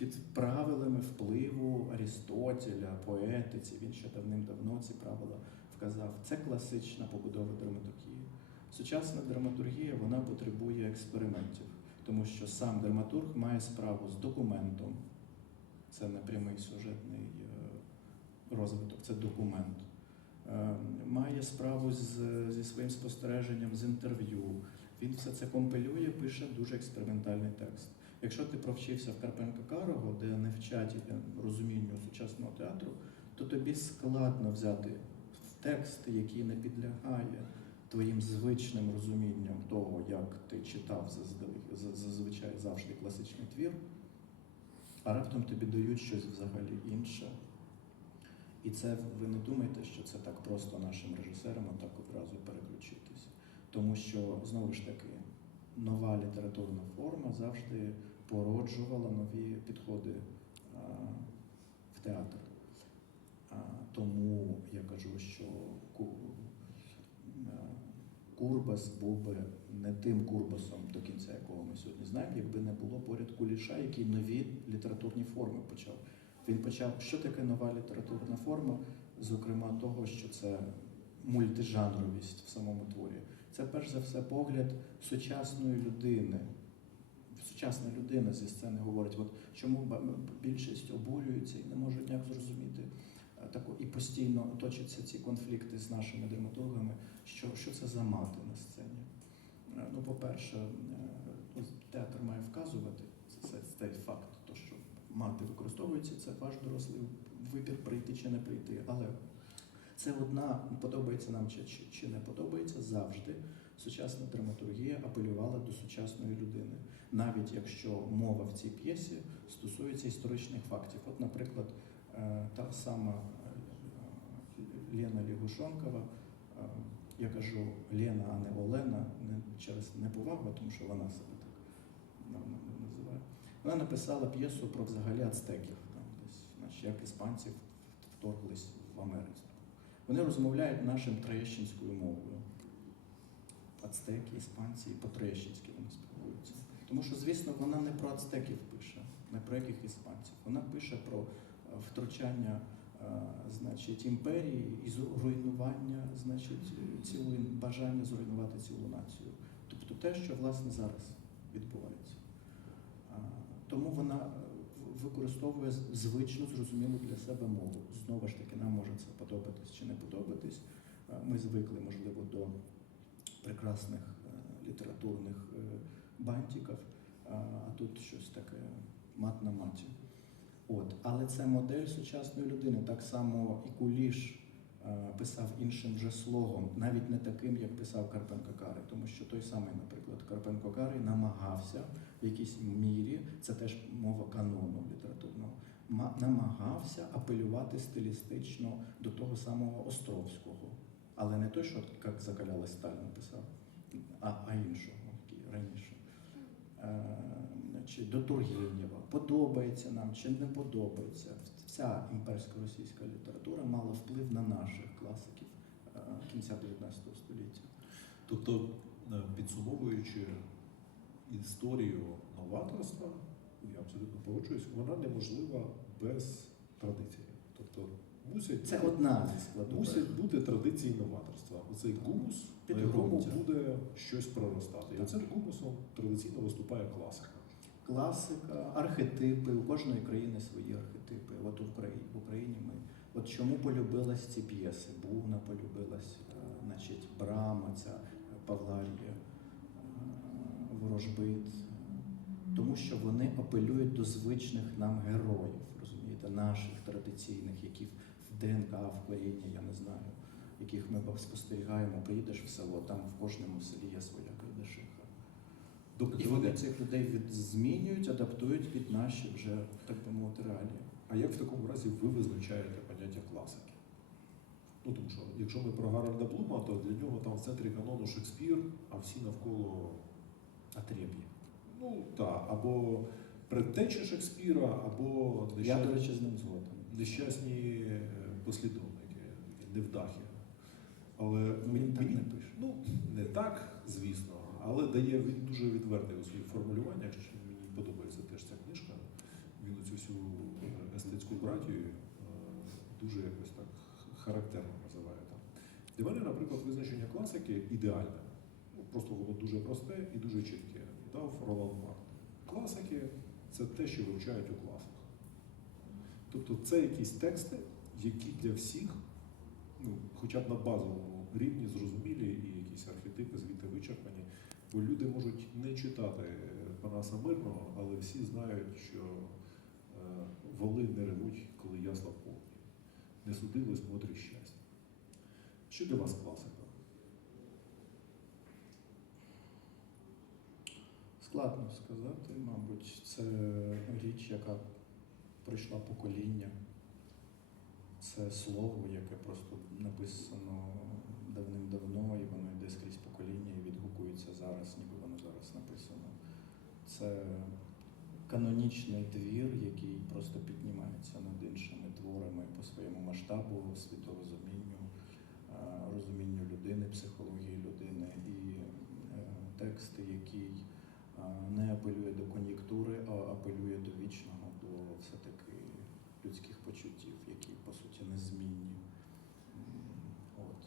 під правилами впливу Арістотеля, поетиці. Він ще давним-давно ці правила вказав. Це класична побудова драматургії. Сучасна драматургія вона потребує експериментів, тому що сам драматург має справу з документом. Це не прямий сюжетний е, розвиток, це документ. Е, Має справу з, зі своїм спостереженням, з інтерв'ю. Він все це компилює, пише дуже експериментальний текст. Якщо ти провчився в Карпенка Карого, де не вчать розумінню сучасного театру, то тобі складно взяти текст, який не підлягає твоїм звичним розумінням того, як ти читав зазвичай завжди класичний твір, а раптом тобі дають щось взагалі інше. І це ви не думаєте, що це так просто нашим режисерам так одразу переключитись. Тому що, знову ж таки, нова літературна форма завжди породжувала нові підходи в театр. Тому я кажу, що Ку- Курбас був би не тим Курбасом, до кінця якого ми сьогодні знаємо, якби не було поряд Куліша, який нові літературні форми почав. Він почав, що таке нова літературна форма, зокрема того, що це мультижанровість в самому творі. Це перш за все погляд сучасної людини. Сучасна людина зі сцени говорить, от чому більшість обурюється і не можуть ніяк зрозуміти е, таку, і постійно точаться ці конфлікти з нашими драматургами, що, що це за мати на сцені. Е, Ну, по-перше, е, театр має вказувати це, це, це факт, то що мати використовується, це ваш дорослий вибір прийти чи не прийти. Але це одна подобається нам чи, чи не подобається завжди. Сучасна драматургія апелювала до сучасної людини, навіть якщо мова в цій п'єсі стосується історичних фактів. От, наприклад, е, та сама е, Лена Лягушонкова, е, я кажу Лена, а не Олена, не через неповагу, тому що вона себе так на- називає. Вона написала п'єсу про взагалі ацтеків, там, десь, значить, як іспанці вторглись в Америку. Вони розмовляють нашим троєщинською мовою. Ацтеки, іспанці, і по-троєщинськи вони спілкуються. Тому що, звісно, вона не про ацтеків пише, не про яких іспанців. Вона пише про е, втручання е, значить, імперії і зру- руйнування, значить, цілої бажання зруйнувати цілу націю. Тобто те, що власне зараз відбувається. Тому вона е, використовує звичну, зрозумілу для себе мову. Знову ж таки, нам може це подобатись чи не подобатись. Е, Ми звикли, можливо, до прекрасних е, літературних е, бантиків, а тут щось таке мат на маті. От. Але це модель сучасної людини. Так само і Куліш е, писав іншим вже слогом, навіть не таким, як писав Карпенко Карий, тому що той самий, наприклад, Карпенко Карий намагався в якійсь мірі, це теж мова канону літературного, ма- намагався апелювати стилістично до того самого Островського. Але не той, що як закаляли Сталін писав, а, а іншого, раніше. Е, значить, до Тургенєва. Подобається нам чи не подобається. Вся імперська російська література мала вплив на наших класиків е, кінця 19 століття. Тобто, е, підсумовуючи історію новаторства, я абсолютно погоджуюсь, вона неможлива без традиції. Тобто мусять, Це одна зі складових. мусять бути традиції новаторства. Оцей гумус, на якому Підґрунтя. буде щось проростати. І оцим гумусом традиційно виступає класика. Класика, архетипи, у кожної країни свої архетипи. От в Україні, в Україні ми. От чому полюбилась ці п'єси? Бувна полюбилась, е, значить, Брама, ця е, Павларія, е, Ворожбит. Тому що вони апелюють до звичних нам героїв, розумієте, наших традиційних, які в ДНК вкоріння, я не знаю, яких ми спостерігаємо, приїдеш в село, там в кожному селі є своя кайдашиха. І вони цих людей від, змінюють, адаптують під наші вже, так би мовити, реалії. А як в такому разі ви визначаєте поняття класики? Ну, тому що якщо ми про Гарольда Блума, то для нього там в центрі канону Шекспір, а всі навколо Атреб'ї. Ну так, або предтечі Шекспіра, або Я, до нещасні, речі, з ним згоден. нещасні е, послідовники, невдахи. Але Він так мені- не пише. Ну, не так, звісно, але дає він дуже відвертий у своїх формулюваннях. що Мені подобається теж ця книжка. Він оцю братію е, дуже якось так характерно називає там. Для мене, наприклад, визначення класики ідеальне. Ну, Просто воно дуже просте і дуже чітке. Дав Ролан Барт. Класики це те, що вивчають у класах. Тобто це якісь тексти, які для всіх, ну, хоча б на базовому рівні зрозумілі і якісь архетипи звідти вичерпані. Бо люди можуть не читати Панаса Мирного, але всі знають, що е, воли не ревуть, коли ясла повні. Не судилось мотрі щастя. Що для вас класика? Складно сказати, мабуть, це річ, яка пройшла покоління. Це слово, яке просто написано давним-давно, і воно йде скрізь покоління і відгукується зараз, ніби воно зараз написано. Це канонічний твір, який просто піднімається над іншими творами по своєму масштабу, світорозумінню, е, розумінню людини, психології людини і е, текст, який не апелює до кон'юнктури, а апелює до вічного, до все-таки людських почуттів, які по суті незмінні. От,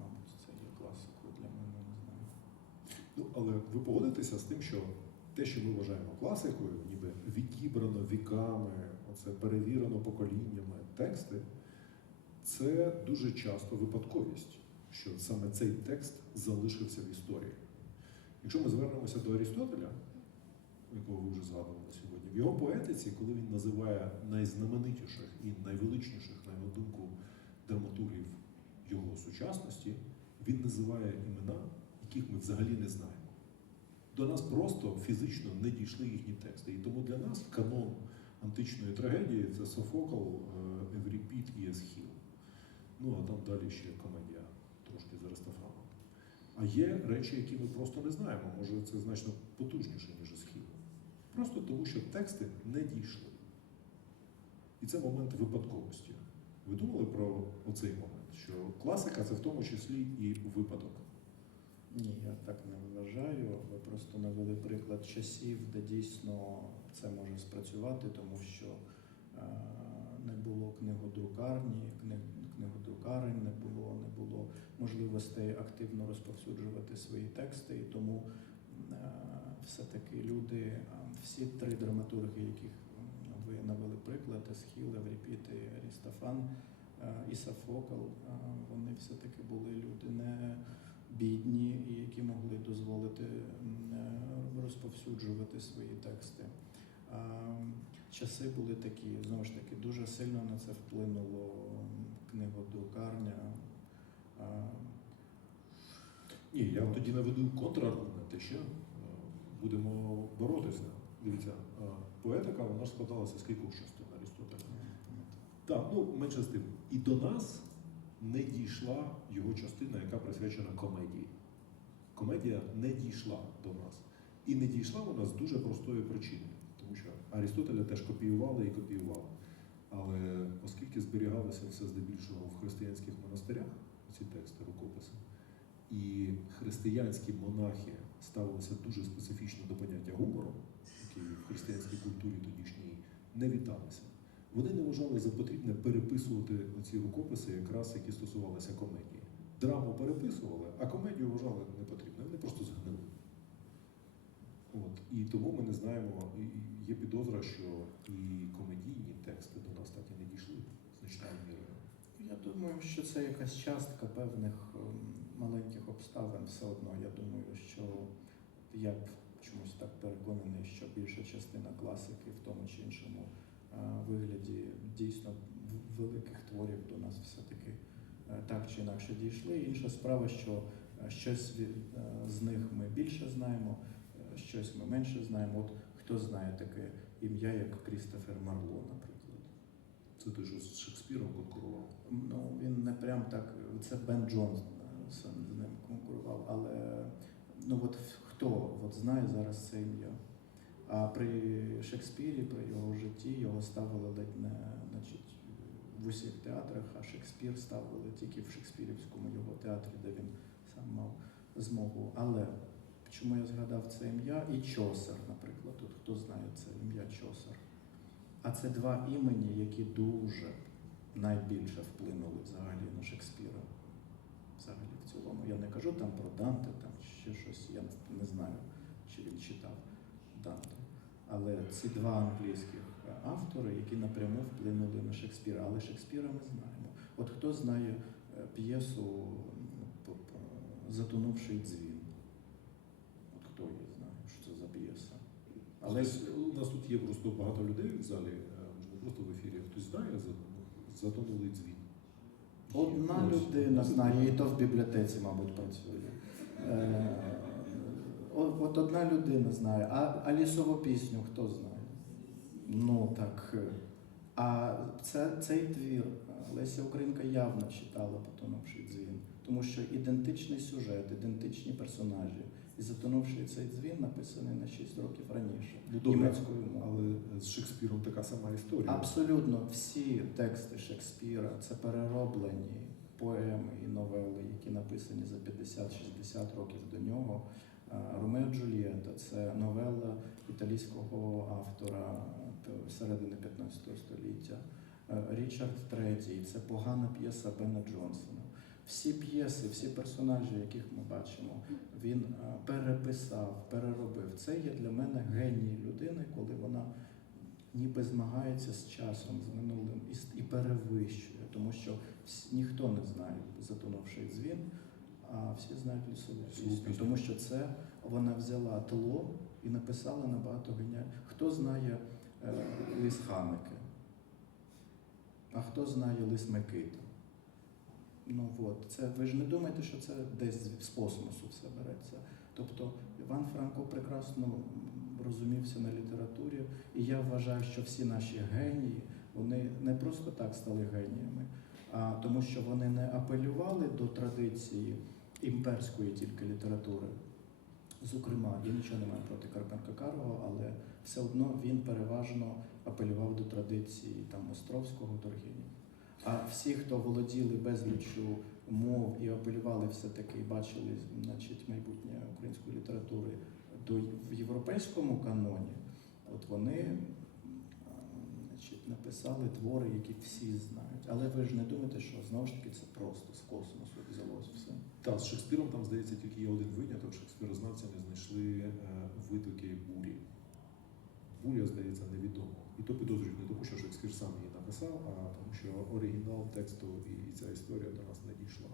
мабуть, це є класикою для мене, не знаю. Ну, але ви погодитеся з тим, що те, що ми вважаємо класикою, ніби відібрано віками, оце перевірено поколіннями тексти, це дуже часто випадковість, що саме цей текст залишився в історії. Якщо ми звернемося до Арістотеля, якого ви вже згадували сьогодні, в його поетиці, коли він називає найзнаменитіших і найвеличніших, на його думку, драматургів його сучасності, він називає імена, яких ми взагалі не знаємо. До нас просто фізично не дійшли їхні тексти. І тому для нас канон античної трагедії це Софокл, е, Евріпід і Есхіл. Ну а там далі ще комедія трошки з Аристофаном. А є речі, які ми просто не знаємо. Може, це значно потужніше, ніж Есхіл. Просто тому, що тексти не дійшли. І це момент випадковості. Ви думали про оцей момент, що класика це в тому числі і випадок. Ні, я так не вважаю. Ви просто навели приклад часів, де дійсно це може спрацювати, тому що е, не було книгодрукарні, кни- книгодрукарень, не було, не було можливостей активно розповсюджувати свої тексти, і тому все-таки люди, е, всі три драматурги, яких ви навели приклад, Есхіл, Евріпід і Арістофан е, і Софокл, е, вони все-таки були люди не бідні які могли дозволити е, розповсюджувати свої тексти. Часи були такі, знову ж таки, дуже сильно на це вплинуло. А, Ні, я вам тоді наведу контраргументи ще. Е, Будемо боротися. Дивіться, е, поетика вона ж складалася з кількох частин Арістотеля. Так, ну менше з тим. І до нас не дійшла його частина, яка присвячена комедії. Комедія не дійшла до нас. І не дійшла вона з дуже простої причини, тому що Арістотеля теж копіювали і копіювали. Але оскільки зберігалося все здебільшого в християнських монастирях, ці тексти, рукописи, і християнські монахи ставилися дуже специфічно до поняття гумору, які в християнській культурі тодішній не віталися. Вони не вважали за потрібне переписувати ці рукописи, якраз які стосувалися комедії. Драму переписували, а комедію вважали не потрібно. Вони просто згнили. От. І тому ми не знаємо, є підозра, що і комедійні тексти до нас так і не дійшли значною мірою. Я думаю, що це якась частка певних ем, маленьких обставин все одно. Я думаю, що я чомусь так переконаний, що більша частина класики в тому чи іншому е, вигляді дійсно великих творів до нас все-таки е, так чи інакше дійшли. Інша справа, що е, щось від, з них ми більше знаємо, щось ми менше знаємо. От хто знає таке ім'я, як Крістофер Марло, наприклад. Це що з Шекспіром конкурував. Ну, він не прям так. Це Бен Джонс сам з ним конкурував, але ну от хто от знає зараз це ім'я. А при Шекспірі, при його житті, його ставили ледь не значить, в усіх театрах, а Шекспір ставили тільки в Шекспірівському його театрі, де він сам мав змогу. Але чому я згадав це ім'я? І Чосер, наприклад. От хто знає це ім'я Чосер? А це два імені, які дуже найбільше вплинули взагалі на Шекспіра. Взагалі в цілому. Я не кажу там про Данте, там ще щось, я не знаю, чи він читав Данте. Але ці два англійських е, автори, які напряму вплинули на Шекспіра. Але Шекспіра ми знаємо. От хто знає е, п'єсу п- Затонувший дзвін? От хто її знає, що це за п'єса? Але Але у нас тут є просто багато людей в залі, е, не просто в ефірі. Хтось знає за- затонулий дзвін? Одна людина знає, і то в бібліотеці, мабуть, працює. Е, От одна людина знає, а, а лісову пісню хто знає? Ну так. е, А це, цей твір Леся Українка явно читала потонувший дзвін, тому що ідентичний сюжет, ідентичні персонажі. І затонувший цей дзвін написаний на 6 років раніше Ну, добре, німецькою мовою. але з Шекспіром така сама історія. Абсолютно всі тексти Шекспіра це перероблені поеми і новели, які написані за 50-60 років до нього. Ромео і Джульєта це новела італійського автора середини 15 століття. Річард III це погана п'єса Бена Джонсона. Всі п'єси, всі персонажі, яких ми бачимо, він е, переписав, переробив. Це є для мене геній людини, коли вона ніби змагається з часом, з минулим і, перевищує, тому що ніхто не знає затонувший дзвін, а всі знають лісову пісню, тому що це вона взяла тло і написала набагато геніально. Хто знає е, лис Ханеки? А хто знає лис Микита? Ну от, це ви ж не думаєте, що це десь з космосу все береться. Тобто Іван Франко прекрасно розумівся на літературі, і я вважаю, що всі наші генії вони не просто так стали геніями, а тому, що вони не апелювали до традиції імперської тільки літератури. Зокрема, я нічого не маю проти Карпенка Карого, але все одно він переважно апелював до традиції там Островського Тургенєва. А всі, хто володіли безліччю мов і апелювали все-таки, бачили значить, майбутнє української літератури до в європейському каноні, от вони значить, написали твори, які всі знають. Але ви ж не думаєте, що знову ж таки це просто з космосу взялось все. Та з Шекспіром там здається тільки є один виняток. Шекспірознавці не знайшли е, витоки бурі. Буря, здається, невідомо. І то підозрюють не тому, що Шекспір сам її написав, а тому, що оригінал тексту і ця історія до нас не дійшла.